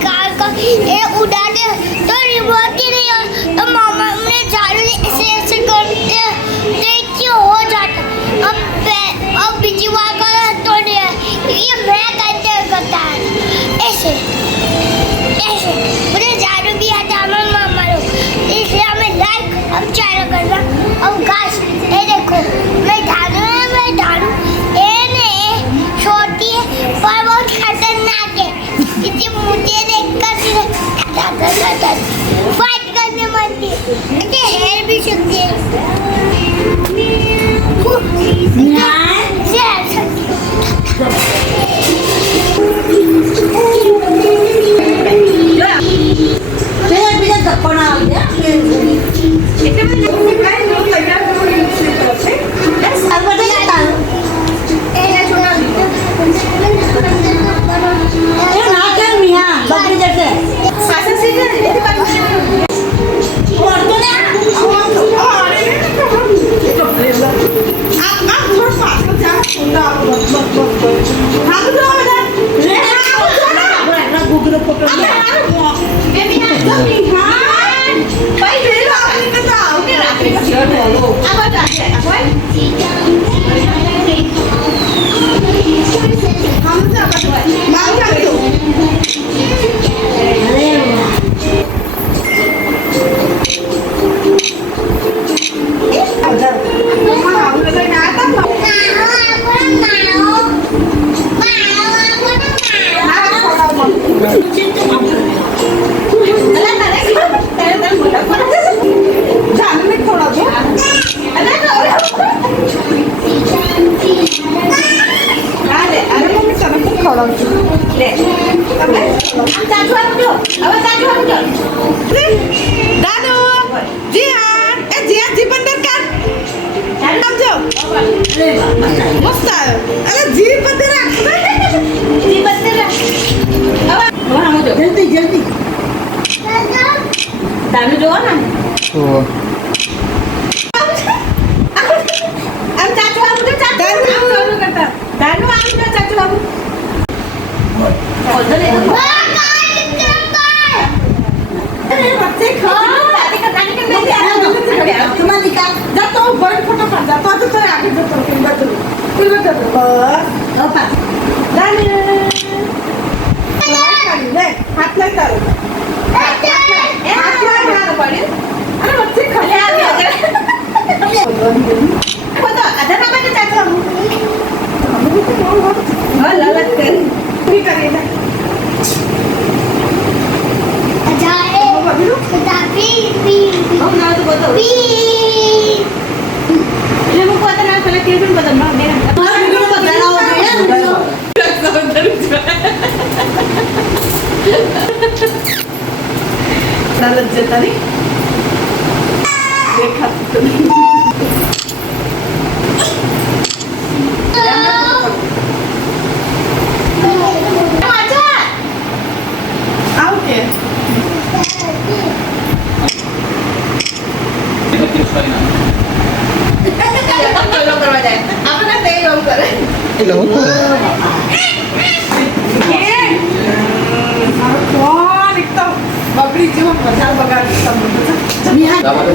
car का ये उड़ा दे तो रिमोट ही नहीं है तो मामा ने चालू ऐसे ऐसे करते देखिए हो जाता अब बिजली वाला तो नहीं है ये मैं करता है ऐसे ऐसे मुझे झाड़ू भी आता है मामा लोग इसलिए हमें लाइक अब चालू करना अब गाइस ये देखो मैं झाड़ू ये ने छोटी है पर बहुत खतरनाक है इसे मुझे देखकर फाइट करने बनती है हेयर भी सकती है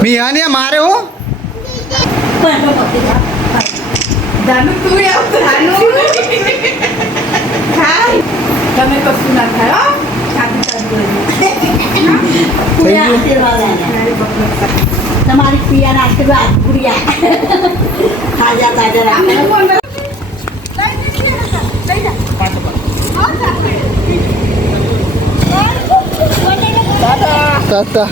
મિયાને મારે હો દાનુ તું આવ દાનુ ખાય તમે કશું ના ખાય શાંતિ તમારી પિયાના આશીર્વાદ ગુડિયા ખાજા તાજા તાતા